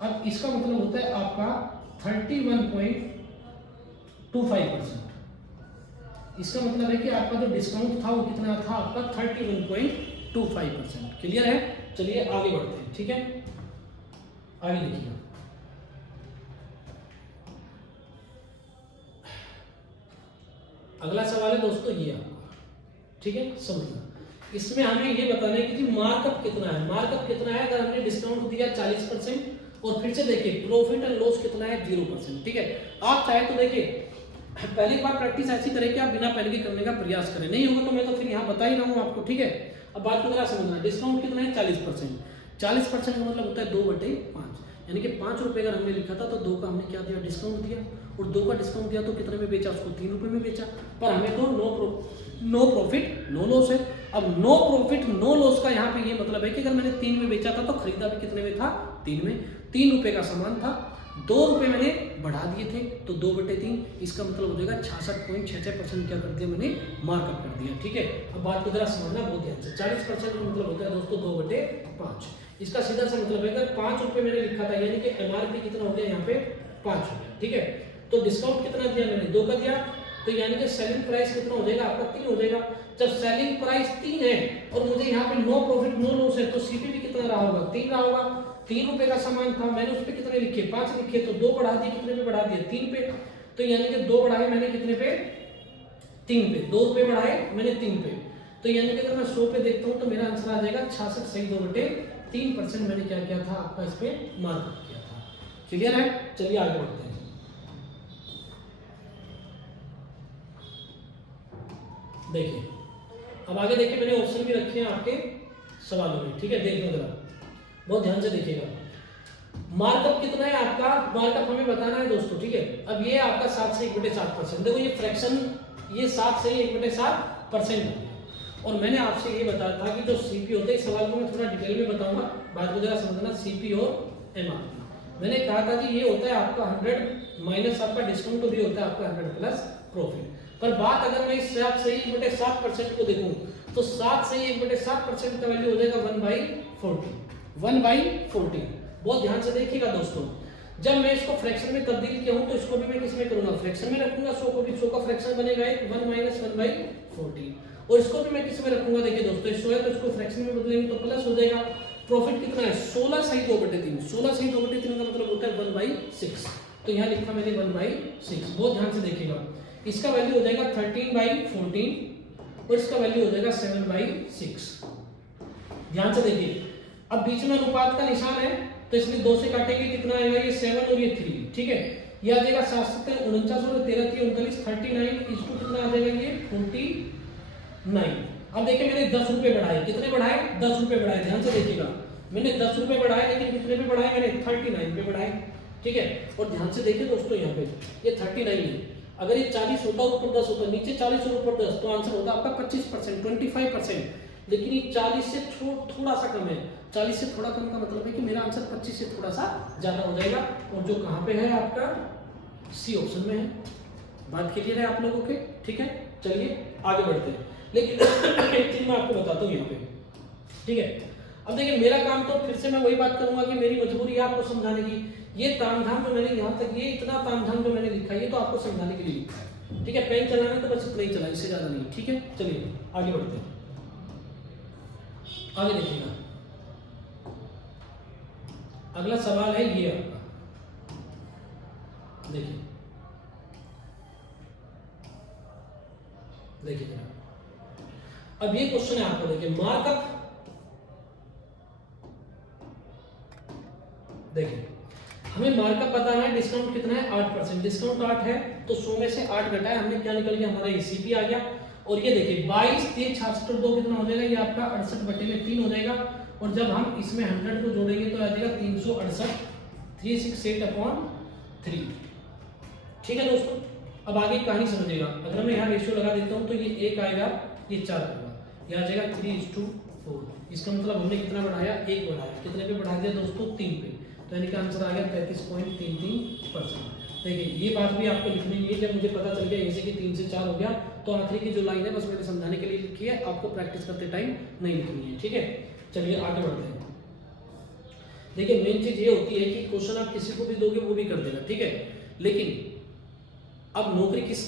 अब इसका मतलब होता है आपका 31.25%। इसका मतलब है कि आपका जो डिस्काउंट था वो कितना था, आपका 31.25%। क्लियर है, चलिए आगे बढ़ते हैं, ठीक है। आगे देखिए, अगला सवाल है दोस्तों ये आपका, ठीक है, समझना। इसमें हमें ये बताना है कि मार्कअप कितना है, मार्कअप कितना है। अगर हमने डिस्काउंट दिया 40% और फिर से देखिए प्रॉफिट एंड लॉस कितना है, 0%, ठीक है। आप चाहे तो देखिए पहली बार प्रैक्टिस ऐसी करें कि आप बिना पेन के करने का प्रयास करें, नहीं होगा तो मैं तो फिर यहाँ बता ही रहा हूँ आपको, ठीक है। अब बात को जरा समझना, डिस्काउंट कितना है, 40%। 40% का मतलब होता है 2/5, यानी कि 5 रुपए अगर हमने लिखा था तो 2 का हमने क्या दिया, डिस्काउंट दिया, और 2 का डिस्काउंट दिया तो कितने में बेचा, उसको 3 रुपए में बेचा। पर हमें तो नो प्रॉफिट नो लॉस है। अब नो प्रॉफिट नो लॉस का यहाँ पे ये मतलब है कि अगर मैंने 3 में बेचा था तो खरीदा भी कितने में था, 3 में। 3 रुपए का सामान था, 2 रुपए मैंने बढ़ा दिए थे तो 2/3, इसका मतलब हो जाएगा 66.66% क्या कर दिया मैंने, मार्कअप कर दिया, ठीक है। अब बात को जरा समझना बहुत ध्यान से, 40% का मतलब होता है दोस्तों 2/5। इसका सीधा सा मतलब है अगर 5 रुपए मैंने लिखा था, यानी कि एमआरपी कितना हो गया यहाँ पे 5 रुपए, ठीक है। तो डिस्काउंट कितना दिया मैंने, 2 का दिया, तो यानी कि सेलिंग प्राइस कितना हो जाएगा आपका, 3 हो जाएगा। जब सेलिंग प्राइस 3 है और मुझे यहाँ पे नो प्रॉफिट नो लॉस है, तो सीपी भी कितना रहा होगा, 3 रहा होगा। 3 रुपए का सामान था, मैंने उस पर कितने लिखे, 5 लिखे, तो 2 बढ़ा दिए, कितने पे बढ़ा दिए, 3 पे। तो यानी कि 2 बढ़ाए मैंने कितने पे, 3 पे, 2 रुपए बढ़ाए मैंने 3 पे। तो यानी कि अगर मैं 100 पे देखता हूँ तो मेरा आंसर आ जाएगा 66 सही 2/3% मैंने क्या किया था, आपका इस पे मार्क किया था। क्लियर है, चलिए आगे बढ़ते हैं। देखिए अब आगे देखिए, मैंने ऑप्शन भी रखे हैं आपके सवालों में, ठीक है। देख लो जरा, बहुत ध्यान से देखिएगा। मार्कअप कितना है आपका, मार्कअप हमें बताना है दोस्तों, ठीक है। अब ये आपका 7 से 1/7%, देखो ये फ्रैक्शन, ये 7 से 1/7% है। और मैंने आपसे ये बताया था कि जो सीपी होता है, इस सवाल को मैं थोड़ा डिटेल में बताऊंगा, बात को जरा समझना। सीपी और एमआरपी मैंने कहा था कि ये होता है आपका 100 माइनस आपका डिस्काउंट, तो भी होता है आपका 100 प्लस प्रॉफिट। पर बात अगर मैं इस 7 से 1/7% को देखूं तो 7 से 1/7% का वैल्यू हो जाएगा 1/40, 1/40। बहुत ध्यान से देखिएगा दोस्तों, जब मैं इसको फ्रैक्शन में तब्दील किया हूं तो इसको भी मैं किस में करूंगा, फ्रैक्शन में रखूंगा। 100 को भी 100 का फ्रैक्शन बनेगा 1 माइनस 1/40, और इसको भी मैं किस में रखूंगा, देखिए दोस्तों 100 है तो इसको फ्रैक्शन में बदलेंगे तो प्लस हो जाएगा। प्रॉफिट कितना है, 16 सही 2/3, 16 सही 2/3 का मतलब होता है 1/6। तो यहाँ लिखा मैंने 1/6। बहुत ध्यान से देखिएगा, इसका वैल्यू हो जाएगा 13/14 और इसका वैल्यू हो जाएगा 7/6। ध्यान से देखिए, अब बीच में अनुपात का निशान है तो इसलिए 2 से काटेंगे, कितना आएगा, ये 7 और ये 3, ठीक है। ये आ जाएगा 7 7 49 और 13 3 39, 39 इसको कितना आ जाएगा, ये 49। अब देखिए मैंने 10 रुपए बढ़ाए, कितने बढ़ाए, 10 रुपए बढ़ाए। ध्यान से देखिएगा, मैंने 10 रुपए बढ़ाए, लेकिन कितने पे बढ़ाए, मैंने 39 पे बढ़ाए, ठीक है। और ध्यान से देखिए दोस्तों, यहाँ पे ये 39 है, अगर ये 40 होता ऊपर 10 होता, नीचे 40 और ऊपर 10, तो आंसर होता आपका 25%, 25%। लेकिन ये 40 से थोड़ा सा कम है। 40 से थोड़ा कम का मतलब है कि मेरा आंसर 25 से थोड़ा सा ज़्यादा हो जाएगा, और जो कहाँ पे है आपका सी ऑप्शन में है। बात क्लियर है आप लोगों के? ठीक है, चलिए आगे बढ़ते हैं। लेकिन एक चीज मैं आपको बताता हूँ यहाँ पे, ठीक है। अब देखिए मेरा काम तो फिर से मैं वही बात करूंगा कि मेरी मजबूरी है आपको समझाने की। ये तामझाम जो मैंने यहाँ तक, ये इतना तामझाम जो मैंने लिखा है ये तो आपको समझाने के लिए लिखा है, ठीक है। पेन चलाना तो बस इतना ही चला, इससे ज्यादा नहीं, ठीक है। चलिए आगे बढ़ते हैं, आगे देखिएगा। अगला सवाल है ये आपका, देखिए देखिए जरा। अब ये क्वेश्चन है आपको, देखिए मार्कअप, देखिए हमें मार्कअप बताना है। डिस्काउंट कितना है? 8%। डिस्काउंट 8 है तो 100 में से 8 घटाए, हमने क्या निकल गया? हमारा एसीपी आ गया। और ये देखिए 22 3 66 और 2 कितना हो जाएगा? ये आपका 68/3 हो जाएगा। और जब हम इसमें 100 को जोड़ेंगे तो आ जाएगा 368, 368/3। ठीक है दोस्तों, अब आगे कहानी समझिएगा। अगर मैं यहाँ रेशियो लगा देता हूँ तो ये 1 आएगा, ये 4 आएगा, ये आ जाएगा 3:4। इसका मतलब हमने कितना बढ़ाया? 1 बढ़ाया। कितने पे बढ़ा दिया दोस्तों? 3 पे। तो यानी कि आंसर आ गया 33.33%। देखिए ये बात भी आपको लिखनी नहीं है। जब मुझे पता चल गया जैसे कि 3 से 4 हो गया तो आखिरी की जो लाइन है बस मैंने समझाने के लिए लिखी है, आपको प्रैक्टिस करते टाइम नहीं लिखनी है, ठीक है। चलिए आगे बढ़ते हैं। देखिए मेन चीज ये होती है कि क्वेश्चन आप किसी को भी दोगे वो भी कर देगा, ठीक है। लेकिन अब नौकरी किस,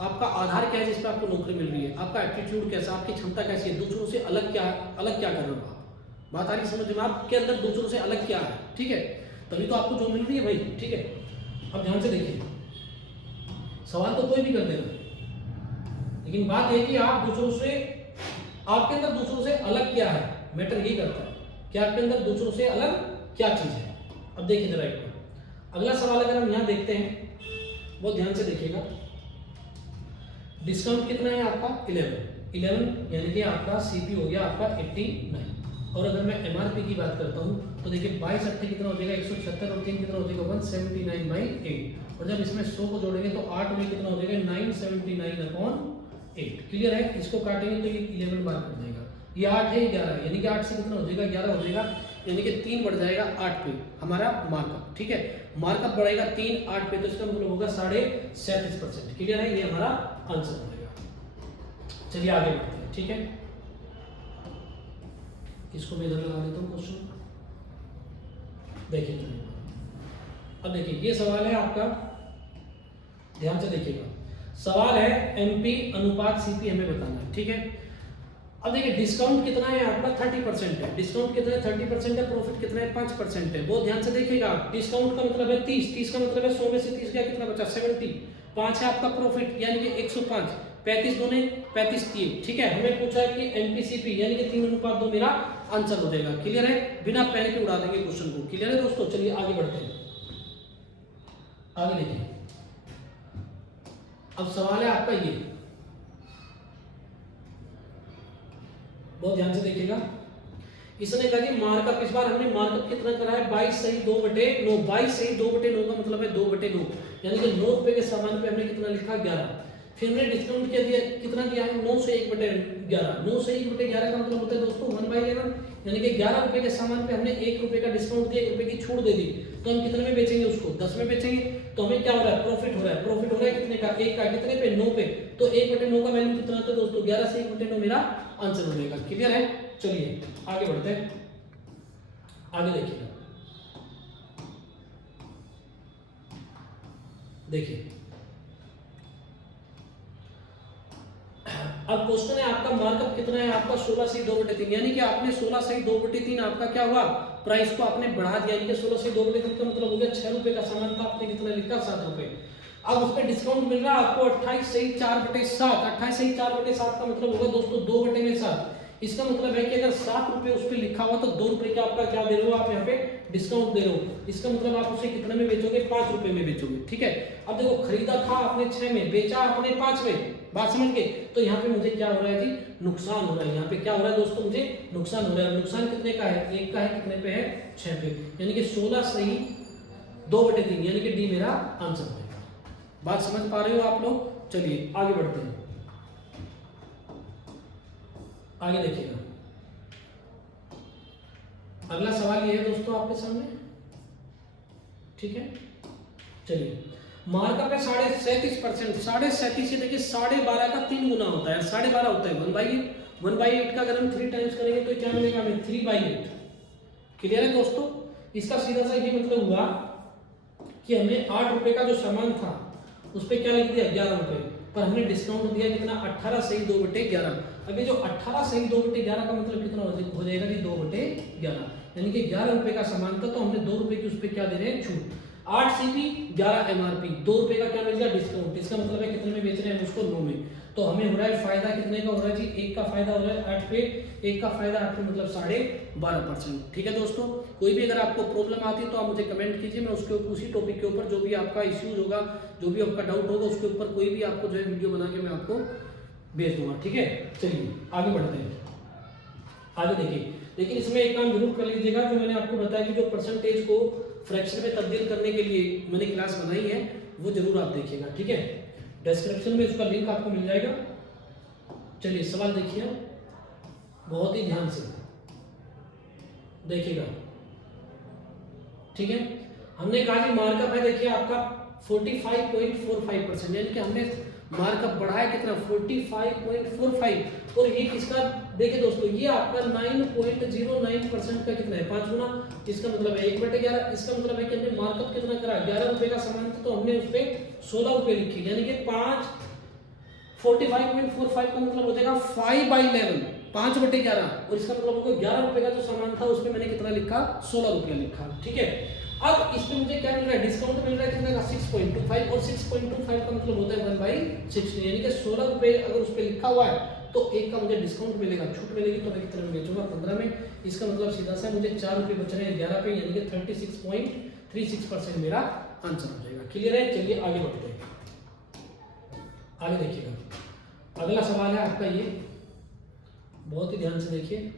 आपका आधार क्या है जिस पर आपको नौकरी मिल रही है? आपका एप्टीट्यूड कैसा, आपकी क्षमता कैसी है, दूसरों से अलग क्या कर रहे हो आप? बात आ रही समझ में? आपके अंदर दूसरों से अलग क्या है, ठीक है, तभी तो आपको जो मिल रही है भाई, ठीक है। अब ध्यान से देखिए, सवाल तो कोई भी कर देगा, लेकिन बात है कि आप दूसरों से, आपके अंदर दूसरों से अलग क्या है, मैटर यही करता है कि आपके अंदर दूसरों से अलग क्या चीज है। अब देखिए जरा एक बार अगला सवाल अगर हम यहाँ देखते हैं, बहुत ध्यान से देखिएगा। डिस्काउंट कितना है आपका? 11 यानी कि आपका सीपी हो गया आपका 89। और अगर मैं एमआरपी की बात करता हूँ तो देखिए 22 8 कितना हो जाएगा? 176 और 3 कितना हो जाएगा? 179/8। और जब इसमें 100 को जोड़ेंगे तो 8 में कितना हो जाएगा? 979/8। क्लियर है? इसको काटेंगे तो ये 11 बार कर देगा। ये 8 है, 11 है, यानी कि 8 से कितना हो जाएगा? 11 हो जाएगा, यानी कि 3 बढ़ जाएगा 8 पे हमारा मार्कअप, ठीक है। मार्कअप बढ़ेगा 3 8 पे तो इसका मतलब होगा 37.5%। क्लियर है? ये हमारा आंसर हो जाएगा। चलिए आगे बढ़ते हैं, ठीक है। इसको मैं इधर लगा देता हूँ क्वेश्चन, देखिए। अब देखिए ये सवाल है आपका, ध्यान से देखिएगा। सवाल है एमपी अनुपात सीपी हमें बताना है, ठीक है। अब देखिए डिस्काउंट कितना है आपका? 30% है। डिस्काउंट कितना है? 30% है। प्रॉफिट कितना है? 5% है। बहुत ध्यान से देखिएगा आप। डिस्काउंट का मतलब है 30 का मतलब है 100 में से 30 गया, कितना बचा? 70। 5 है आपका प्रॉफिट यानी कि 105। 35 दूने 35 3, ठीक है। हमें पूछा है कि एमपीसीपी यानी कि 3:2 मेरा आंसर हो जाएगा। क्लियर है? बिना पेन के उड़ा देंगे क्वेश्चन को। क्लियर है दोस्तों? चलिए आगे बढ़ते हैं, आगे देखिए। अब सवाल है आपका ये, बहुत ध्यान से देखिएगा। इसने कहा कि मार्कअप, इस बार हमने मार्कअप कितना करा है? 22 सही 2/9। 22 सही 2/9 का मतलब है 2/9, यानी कि 9 रुपए के सामान पे हमने कितना लिखा? 11। फिर हमने डिस्काउंट क्या दिया, कितना दिया है? 9 से 1/11। 9 से 1/11 का मतलब होता है दोस्तों 1/11, यानी कि 11 रुपए के सामान पे हमने 1 रुपए का डिस्काउंट दिया, 1 रुपए की छूट दे दी, तो हम कितने में बेचेंगे उसको? 10 में बेचेंगे। तो हमें क्या हो रहा है? प्रॉफिट हो रहा है। प्रॉफिट हो रहा है कितने का? 1 का। कितने पे? 9 पे। तो 1/9 का वैल्यू कितना होता है दोस्तों? 11 से 1/9 मेरा आंसर हो जाएगा। क्लियर है? चलिए आगे बढ़ते हैं, आगे देखिएगा। देखिए अब क्वेश्चन है आपका मार्कअप कितना है आपका? 16 सही 2/3, यानी कि आपने 16 सही 2/3 आपका क्या हुआ? प्राइस को आपने बढ़ा दिया, यानी कि 16 सही 2/3 का मतलब हो गया 6 रुपए का सामान था, आपने कितना लिखा? 7 रुपए। अब उस पर डिस्काउंट मिल रहा है आपको 28 सही 4/7। 28 सही 4/7 का मतलब होगा दोस्तों 2/7। इसका मतलब है कि अगर 7 रुपए उस पर लिखा हुआ तो 2 रुपए का आपका क्या दे रहे हो आप यहाँ पे? डिस्काउंट दे रहे हो। इसका मतलब आप उसे कितने में बेचोगे? 5 रुपए में बेचोगे, ठीक है। अब देखो खरीदा था आपने 6 में, बेचा आपने 5 में, बात समझ के? तो यहाँ पे मुझे क्या हो रहा है जी? नुकसान हो रहा है। यहाँ पे क्या हो रहा है दोस्तों? मुझे नुकसान हो रहा है। नुकसान कितने का है? 1 का है। कितने पे है? 6 पे, यानी कि 16 सही 2/3, यानी कि डी मेरा आंसर है। बात समझ पा रहे हो आप लोग? चलिए आगे बढ़ते हैं, आगे देखिएगा। अगला सवाल ये है दोस्तों आपके सामने, ठीक है। चलिए, मार्कअप है 37%। 37.5 देखिए 12.5 का 3 गुना होता है, 12.5 होता है 1/8। 1/8 का अगर हम 3 टाइम्स करेंगे तो क्या मिलेगा हमें 3/8। क्लियर है दोस्तों। इसका सीधा सा ये मतलब हुआ कि हमने 8 रुपए का जो सामान था उस पर क्या लिख दिया 11 रुपए, पर हमने डिस्काउंट दिया कितना 18 सही 2/11। अभी जो 18 सही 2/11 का मतलब कितना हो जाएगा जी 2/11, यानी कि 11 रुपए का सामान था तो हमने 2 रुपए की उस पर क्या दे रहे हैं छूट। 8 सीपी 11 एमआरपी, 2 रुपए का क्या मिल गया डिस्काउंट। इसका मतलब है कितने में बेच रहे हैं उसको 9 में। तो हमें हो रहा है फायदा कितने का हो रहा है जी, 1 का फायदा हो रहा है 8 पे, 1 का फायदा 8 पे मतलब 12.5%। ठीक है दोस्तों, कोई भी अगर आपको प्रॉब्लम आती है तो आप मुझे कमेंट कीजिए, मैं उसके ऊपर उसी टॉपिक के ऊपर जो भी आपका इश्यूज होगा, जो भी आपका डाउट होगा उसके ऊपर कोई भी आपको जो है वीडियो बना के मैं आपको भेज दूंगा। ठीक है, चलिए आगे बढ़ते हैं। आगे देखिए, लेकिन इसमें एक काम जरूर कर लीजिएगा, जो मैंने आपको बताया कि जो परसेंटेज को फ्रैक्शन में तब्दील करने के लिए मैंने क्लास बनाई है वो जरूर आप देखिएगा। ठीक है, डिस्क्रिप्शन में उसका लिंक आपको मिल जाएगा। चलिए सवाल देखिए, बहुत ही ध्यान से देखिएगा। ठीक है, हमने कहा कि मार्कअप है देखिए आपका 45.45%, यानी कि हमने मार्कअप बढ़ाया कितना 45.45, और ये किसका देखिए दोस्तों, ये आपका 9.09% का कितना है 5 गुना। इसका मतलब है 1/11। इसका मतलब है कि हमने मार्कअप कितना करा 11 रुपए का सामान था तो हमने उस पर 16 रुपए लिखे, यानी कि 45.45 का मतलब हो जाएगा 5/11, 5/11, और इसका मतलब होगा 11 रुपए का जो सामान था उस पर मैंने कितना लिखा 16 रुपया लिखा। ठीक है, अब इसमें मुझे क्या मिल रहा है डिस्काउंट मिल रहा है कितना का 6.25, और 6.25 का मतलब होता है 1/60, यानी कि 16 रुपए अगर उस पर लिखा हुआ है तो 1 का मुझे डिस्काउंट मिलेगा, छूट मिलेगी, तो मैं कितने में बेचूंगा 15 में। इसका मतलब सीधा सा मुझे 4 रुपए बच रहे हैं 11 पे, यानी कि 36.36% मेरा आंसर हो जाएगा। क्लियर है, चलिए आगे बढ़ते हैं। आगे देखिएगा, अगला सवाल है आपका ये, बहुत ही ध्यान से देखिए।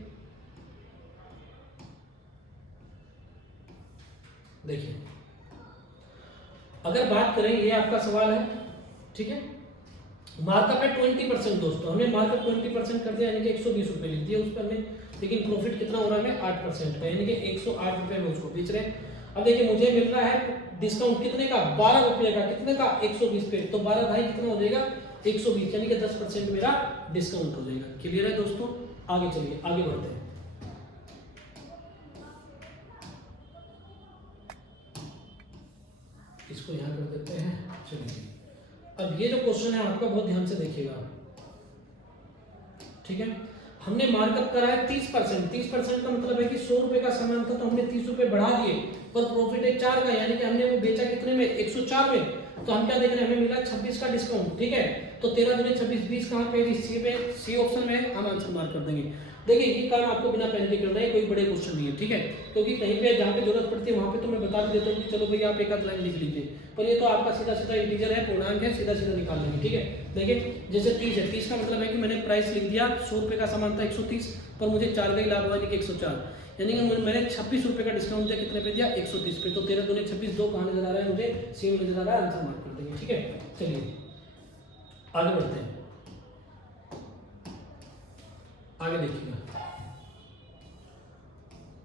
देखिए, अगर बात करें ये आपका सवाल है, ठीक है, मार्कअप है 20% दोस्तों, हमने मार्कअप 20% कर दिया, यानी कि 120 रुपए लिख दिया उस पर हमने, लेकिन प्रॉफिट कितना हो रहा है 8% का, यानी कि 108 रुपए में उसको बेच रहे हैं। अब देखिए मुझे मिल रहा है डिस्काउंट कितने का 12 रुपए का, कितने का 120 पे, तो 12 भाई कितना हो जाएगा 120, यानी कि 10% मेरा डिस्काउंट हो जाएगा। क्लियर है दोस्तों, आगे चलिए आगे बढ़ते हैं। इसको यहाँ कर देते हैं। चलिए, अब ये जो क्वेश्चन है आपका बहुत ध्यान से देखिएगा। ठीक है, हमने मार्कअप करा है 30%। 30% का मतलब है कि 100 रुपए का सामान था तो हमने 30 रुपए बढ़ा दिए, पर प्रॉफिट है 4 का, यानी कि हमने वो बेचा कितने में 104 में, तो हम क्या देख रहे हैं हमें मिला 26 का डिस्काउंट। ठीक है, तो 13 दूनी 26, 20 कहाँ पे सी पे, सी ऑप्शन में हम आंसर मार्क कर देंगे। देखिए ये काम आपको बिना पेन के करना है, कोई बड़े क्वेश्चन नहीं है। ठीक है, क्योंकि कहीं पे जहाँ पे जरूरत पड़ती है वहाँ पे तो मैं बता भी देता हूँ कि चलो भाई आप एक आध लाइन लिख लीजिए, पर ये तो आपका सीधा सीधा इंटीजर है, पूर्णांक है, सीधा सीधा निकाल लेंगे। ठीक है, देखिए जैसे 30 है, 30 का मतलब है कि मैंने प्राइस लिख दिया 100 रुपए का सामान था 130, पर मुझे 4 का ही लाभ हुआ, यानी कि 104, यानी कि मैंने 26 रुपए का डिस्काउंट दिया, कितने पे दिया 130 पे, तो 13 दूनी 26, 2 कहाँ नजर आ रहा है मुझे, सी में नजर आ रहा है, आंसर मार्क कर देंगे। ठीक है, चलिए आगे बढ़ते हैं। आगे देखिएगा,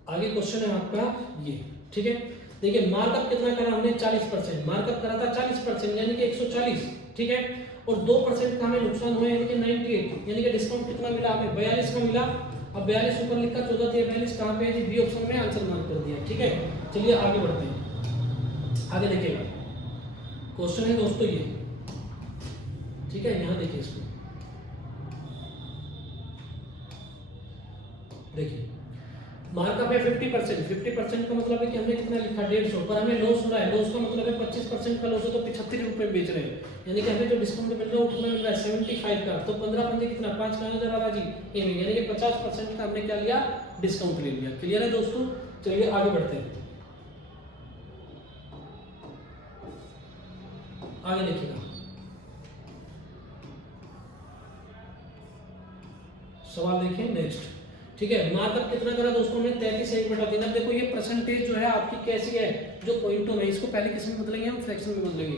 आगे क्वेश्चन है आपका ये। ठीक है, देखिए मार्कअप कितना करा हमने 40%, मार्कअप करा था 40%, यानी कि 140। ठीक है, और 2% का हमें नुकसान हुआ, यानी कि 98, यानी कि डिस्काउंट कितना मिला हमें 42 का मिला। अब 42 ऊपर लिखा 14 थे 42 कहाँ पे है, बी ऑप्शन में आंसर मार्क कर दिया। ठीक है, चलिए आगे बढ़ते हैं। आगे देखिएगा, क्वेश्चन है दोस्तों ये। ठीक है, यहाँ देखिए इसको, देखिए मार्कअप है 50%। 50% का मतलब है कि हमने कितना लिखा 150, पर हमें लॉस हो रहा है, लॉस का मतलब है 25% का लॉस है तो 75 रुपए में बेच रहे हैं, यानी कि हमें जो डिस्काउंट मिल रहा है उतना मिल रहा है 75 का, तो 15 पंजे कितना 5 का नजर आ रहा जी, यानी कि 50% का हमने क्या लिया डिस्काउंट ले लिया। क्लियर है दोस्तों, चलिए आगे बढ़ते हैं। आगे देखिएगा, सवाल देखिए नेक्स्ट। ठीक है, मार्कअप कितना करा दोस्तों ने 33 1/3। अब देखो ये परसेंटेज जो है आपकी कैसी है, जो पॉइंटों में, इसको पहले किस में बदलेंगे हम फ्रैक्शन में बदलेंगे।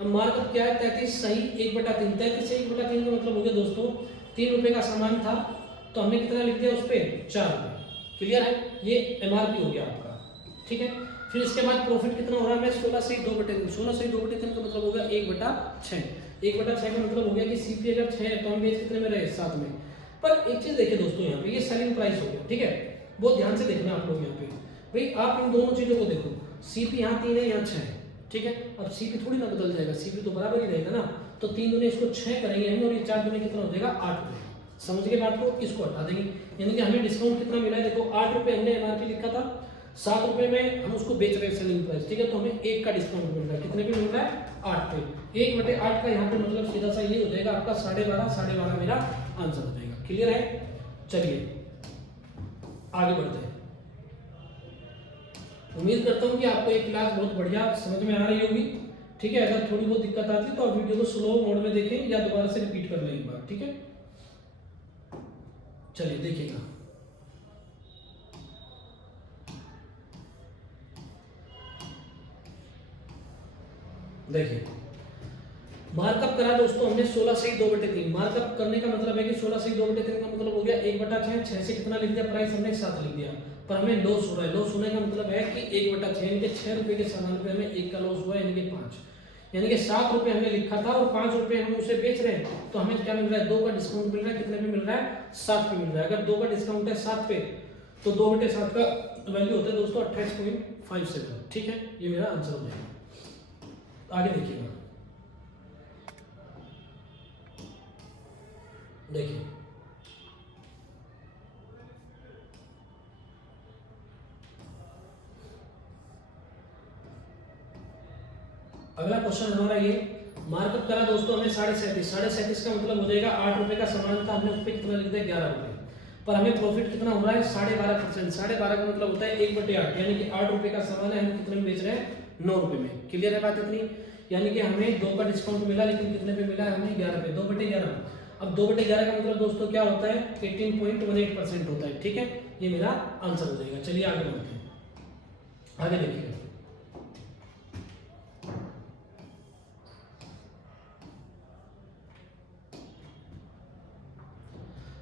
अब मार्कअप क्या है 33 सही 1/3। 33 सही 1/3 का मतलब हो गया दोस्तों 3 रुपए का सामान था तो हमने कितना लिख दिया उस पर 4 रुपए। क्लियर है, ये एमआरपी हो गया आपका, ठीक है। फिर इसके बाद प्रॉफिट कितना हो रहा है, मैं 16 से 2/3, 16 से 2/3 का मतलब होगा 1/6, 1/6 का मतलब हो गया कि सीपी अगर 6 है तो हम बेच कितने में रहे, 7 में। पर एक चीज देखिए दोस्तों, यहाँ पे ये सेलिंग प्राइस हो गया, ठीक है, बहुत ध्यान से देखना आप लोग यहाँ पे भाई, आप इन दोनों चीजों को देखो, सीपी यहाँ 3 है, यहाँ 6 है, ठीक है। अब सीपी थोड़ी ना बदल जाएगा, सीपी तो बराबर ही रहेगा ना, तो 3 दूने इसको 6 करेंगे हम, और ये 4 दूने कितना हो जाएगा, 8 रुपये। समझ गए बात को, इसको हटा देंगे, यानी कि हमें डिस्काउंट कितना मिला है, देखो 8 रुपये हमने एमआरपी लिखा था, 7 रुपये में हम उसको बेच रहे हैं सेलिंग प्राइस, ठीक है, तो हमें 1 का डिस्काउंट मिल रहा है, कितने पे मिल रहा है, 8 पे। 1/8 का यहाँ पे मतलब सीधा सा ये हो जाएगा आपका 12.5, 12.5 मेरा आंसर हो जाएगा। क्लियर है, चलिए आगे बढ़ते हैं। उम्मीद करता हूँ कि आपको ये क्लास बहुत बढ़िया समझ में आ रही होगी, ठीक है। अगर थोड़ी बहुत दिक्कत आती है तो आप वीडियो को स्लो मोड में देखें या दोबारा से रिपीट कर लें एक बार, ठीक है। चलिए देखिएगा, देखिए मार्कअप करा दोस्तों हमने 16 से 2/3। मार्कअप करने का मतलब है कि 16 से 2/3 का मतलब हो गया 1/6, 6 से कितना लिख दिया प्राइस हमने, 7 लिख दिया, पर हमें लॉस हो रहा है। लॉस होने का मतलब है कि 1/6 यानी कि 6 रुपए के सामान पे हमें 1 का लॉस हुआ, यानी कि 5, यानी कि 7 रुपए हमने लिखा था और 5 रुपए हम उसे बेच रहे हैं, तो हमें क्या मिल रहा है, 2 का डिस्काउंट मिल रहा है, कितने पे मिल रहा है, 7 पे मिल रहा है। अगर 2 का डिस्काउंट है 7 पे, तो 2/7 का वैल्यू होता है दोस्तों 28.57, ठीक है, ये मेरा आंसर हो जाएगा। आगे देखिएगा, देखिए अगला क्वेश्चन हमारा ये, मार्कअप करा दोस्तों हमने 37.5, 37.5 का मतलब हो जाएगा 8 रुपए का सामान था, हमने उस पर कितना लिख दिया, 11 रुपए, पर हमें प्रॉफिट कितना हो रहा है, 12.5%। 12.5 का मतलब होता है 1/8, यानी कि 8 रुपए का सामान है, हम कितने में बेच रहे हैं, 9 रुपए में। क्लियर है बात इतनी, यानी कि हमें 2 का डिस्काउंट मिला, लेकिन कितने पे मिला है, हमें 11 पे, 2/11। अब 2/11 का मतलब दोस्तों क्या होता है, 18.18% होता है, ठीक है, ये मेरा आंसर हो जाएगा। चलिए आगे बढ़ते हैं, आगे देखिएगा,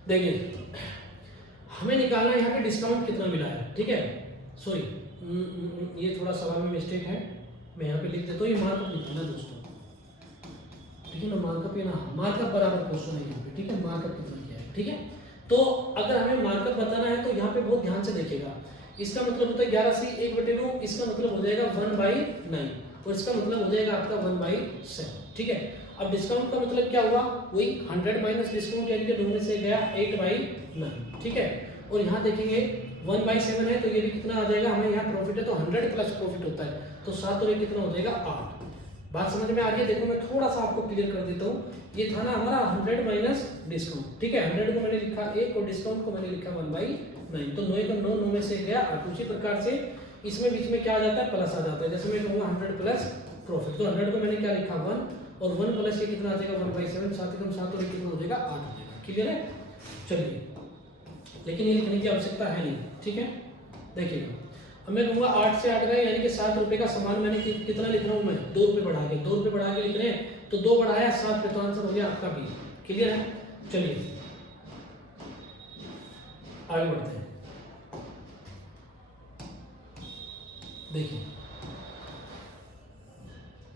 देखिए हमें निकालना है यहाँ पे डिस्काउंट कितना मिला है, ठीक है। सॉरी, ये थोड़ा सवाल में मिस्टेक है, मैं यहाँ पे लिख देता हूँ, ये मार्कअप लिखना दोस्तों, ठीक है ना, मार्कअप ये ना, मार्कअप बराबर क्वेश्चन है यहाँ पे, ठीक है, मार्कअप कितना किया है, ठीक है। तो अगर हमें मार्कअप बताना है तो यहाँ पे बहुत ध्यान से देखिएगा, इसका मतलब होता है 11 से 1/9, इसका मतलब हो जाएगा 1/9, और इसका मतलब हो जाएगा आपका 1/7, ठीक है। अब डिस्काउंट का मतलब क्या हुआ, वही 100 माइनस डिस्काउंट, यानी कि 2 में से गया 8/9, ठीक है। और यहाँ देखेंगे 1/7 है, तो ये भी कितना आ जाएगा, हमें यहाँ प्रॉफिट है तो 100 प्लस प्रॉफिट होता है, तो 7 और 1 कितना हो जाएगा, 8। बात समझ में आ रही है, देखो मैं थोड़ा सा आपको क्लियर कर देता हूँ, ये था ना हमारा 100 माइनस डिस्काउंट, ठीक है, 100 को मैंने लिखा 1 और डिस्काउंट को मैंने लिखा 1/9, तो 9 का 9 में से गया 8। उसी प्रकार से इसमें बीच में क्या आ जाता है, प्लस आ जाता है, जैसे मैं कहूँगा 100 प्लस प्रॉफिट, तो 100 को मैंने क्या लिखा 1, और 1 प्लस ये कितना आ जाएगा 1/7, 7 एकम 7 और 1 कितना हो जाएगा 8 हो जाएगा। क्लियर है, चलिए, लेकिन ये लिखने की आवश्यकता है नहीं, ठीक है। देखिएगा, अब मैं कहूँगा 8 से 8 गए, यानी कि 7 रुपए का सामान मैंने कितना लिख रहा हूँ मैं, 2 रुपये बढ़ा के, 2 रुपये बढ़ा के लिख रहे हैं, तो 2 बढ़ाया 7 पे, तो आंसर हो गया आपका बी। क्लियर है, चलिए आगे बढ़ते हैं। देखिए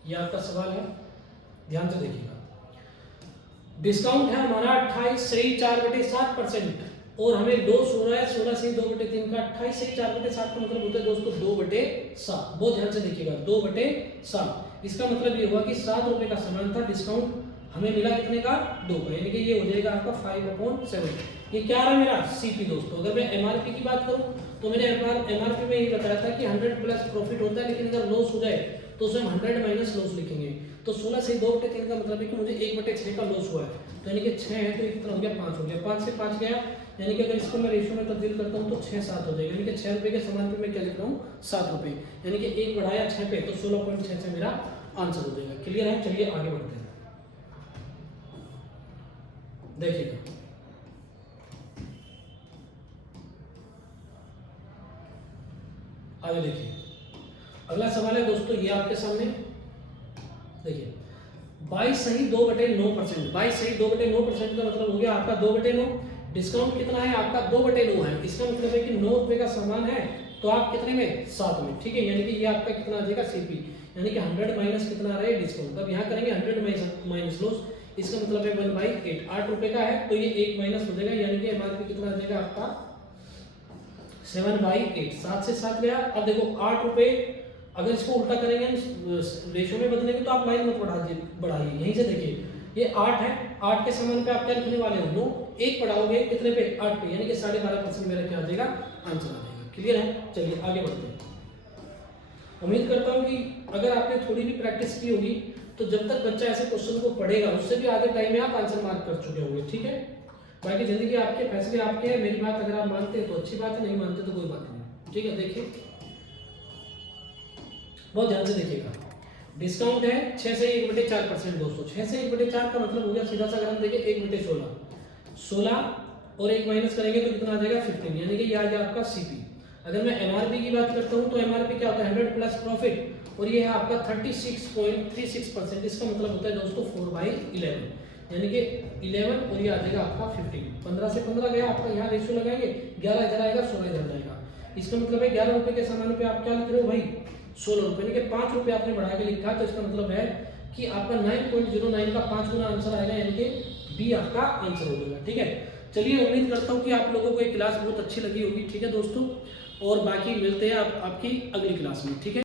ये आपका सवाल है, ध्यान से देखिएगा, डिस्काउंट है हमारा 28 सही 4/7%, और हमें लॉस हो रहा है 16 से 2/3 का। 28 से 4/7 का मतलब होता है दोस्तों 2/7, बहुत ध्यान से देखिएगा, 2/7। इसका मतलब ये हुआ कि 7 रुपए का सामान था, डिस्काउंट हमें मिला कितने का, 2 का, यानी कि ये हो जाएगा आपका 5/7। ये क्या रहा मेरा सीपी दोस्तों। अगर मैं एमआरपी की बात करूं तो मैंने एमआरपी में ये बताया था कि 100 प्लस प्रॉफिट होता है, लेकिन अगर लॉस हो जाए तो उसमें 100 माइनस लॉस लिखेंगे। तो 16 से 2/3 का मतलब है कि मुझे 1/6 का लॉस हुआ है, तो यानी कि 6 है, तो ये कितना हो गया, 5 हो गया, 5 से 5 गया, यानी कि अगर इसको मैं रेशियो में तब्दील करता हूँ तो 6-7 हो जाएगा, यानी कि 6 रुपए के सामान पे मैं क्या लिख रहा हूँ, 7 रुपए, यानी कि 1 बढ़ाया 6 पे, तो 16.6 से मेरा आंसर हो जाएगा। क्लियर है, चलिए आगे बढ़ते हैं। देखिएगा, आगे देखिए, अगला सवाल है दोस्तों ये आपके सामने, देखिए 22 सही 2/9%, 22 सही 2/9% का मतलब हो गया आपका 2/9, डिस्काउंट कितना है आपका 2/9 है, इसका मतलब है कि 9 रुपए का सामान है तो आप कितने में 7 में, ठीक है। यानी कि ये आपका कितना आ जाएगा सीपी, यानी कि 100 माइनस कितना आ रहा है डिस्काउंट। अब यहाँ करेंगे 100 माइनस लॉस, इसका मतलब है 1/8, 8 रुपए का है तो ये 1 माइनस हो जाएगा, यानी कि एमआरपी कितना आ जाएगा आपका 7/8, 7 से 7 गया। अब देखो 8 रुपए, अगर इसको उल्टा करेंगे रेशो में बदलेंगे तो आप लाइन मत बढ़ाइए, यहीं से देखिए ये 8 है, 8 के समान पे आप क्या लिखने वाले हो 9, 1 बढ़ाओगे कितने पे 8 पे, यानी कि 12.5% मेरा क्या आ जाएगा आंसर आ जाएगा। क्लियर है, चलिए आगे बढ़ते हैं। उम्मीद करता हूँ कि अगर आपने थोड़ी भी प्रैक्टिस की होगी तो जब तक बच्चा ऐसे क्वेश्चन को पढ़ेगा उससे भी आगे टाइम में आप आंसर मार्क कर चुके होंगे, ठीक है। बाकी जिंदगी आपके, फैसले आपके हैं, मेरी बात अगर आप मानते हैं तो अच्छी बात है, नहीं मानते तो कोई बात नहीं, ठीक है। देखिए बहुत ध्यान से देखिएगा, डिस्काउंट है 6 से 1/4% दोस्तों, 6 से 1/4 का मतलब हो गया सीधा सा, अगर हम देखें 1/16, 16 और 1 माइनस करेंगे तो कितना आ जाएगा 15, यानी कि ये आ गया आपका सीपी। अगर मैं एमआरपी की बात करता हूं तो एमआरपी क्या होता है 100 प्लस प्रॉफिट, और ये है आपका 36.36%, इसका मतलब होता है दोस्तों 4/11, यानी कि 11 और ये आ जाएगा आपका 15, 15 से 15 गया आपका, यहाँ रेशियो लगाएंगे 11 इधर आएगा 16 इधर जाएगा, इसका मतलब है 11 रुपए के सामान पे आप क्या लिख रहे हो भाई 16 रुपए, यानी कि 5 रुपए आपने बढ़ा के लिखा, तो इसका मतलब है कि आपका 9.09 का 5 गुना आंसर आएगा, यानी कि बी आपका आंसर हो जाएगा, ठीक है। चलिए उम्मीद करता हूँ कि आप लोगों को ये क्लास बहुत अच्छी लगी होगी, ठीक है दोस्तों, और बाकी मिलते हैं आपकी अगली क्लास में, ठीक है।